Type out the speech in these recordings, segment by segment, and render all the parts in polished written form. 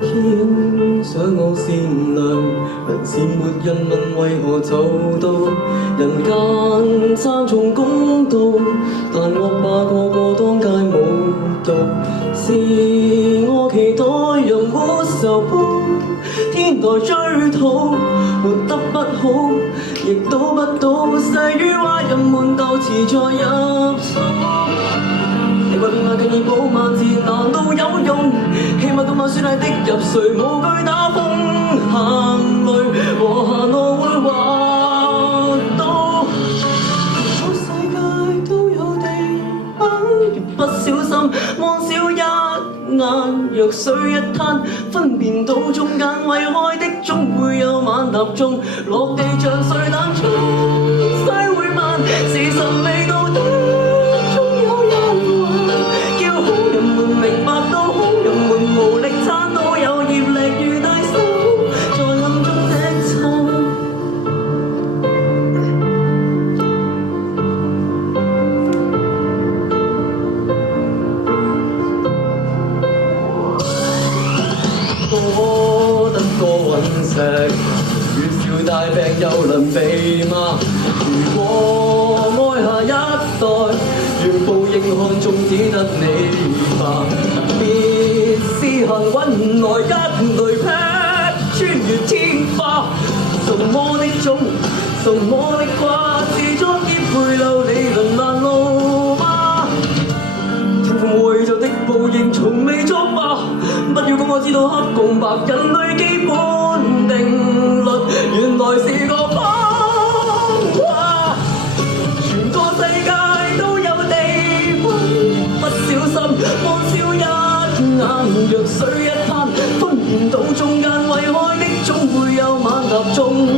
天想我善良，人是沒人問為何走到人間爭重公道，但惡霸個個當街舞蹈，是我期待人沒仇報，天來追討，活得不好，亦賭不到，誓與壞人們鬥遲再入數。你話變賣更易保萬字，難道有用？起碼今晚算係的入睡，無懼打風行雷和下落會滑倒。全世界都有地板，越不小心望少一眼，若水一灘，分辨到中間為開的，總會有晚踏中落地像碎彈，沖洗會慢，時辰未到的。明白到好人們無力撐到有業力如大手，在暗中的撐。多得個隕石，如兆大病又能避嗎？如果愛下一代，願報應看中只得你。別是幸運來一雷劈穿越天花，什麼的種，什麼的掛，自作孽配流你輪攔路嗎？天父會做的報應從未作罷，不要講我知道黑共白，人類基本定律原來是個謊話。全個世界都有地位，不小心望少一眼，若水一灘，分辨到中間為開的，總會有晚踏中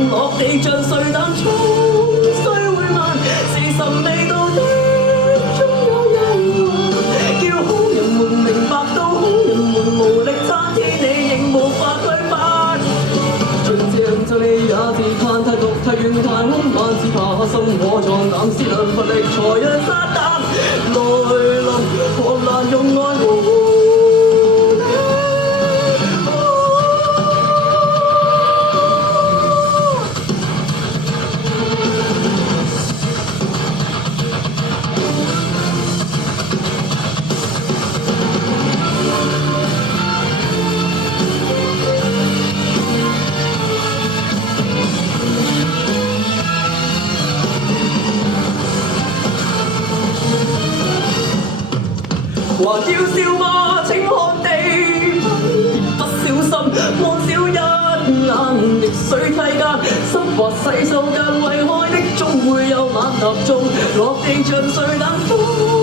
落地像碎彈，沖洗會慢，時辰未到的，總有人話，叫好人們明白到好人們無力撐天，你仍無法推翻。盡正就你也自嘆，太毒太遠太空，萬事怕心火撞膽，思量乏力才讓撒旦來臨，何難用愛護。話要笑嗎？請看地板，不小心望少一眼，逆水梯間，濕滑洗手間，為開的總會有晚踏中落地像碎彈風。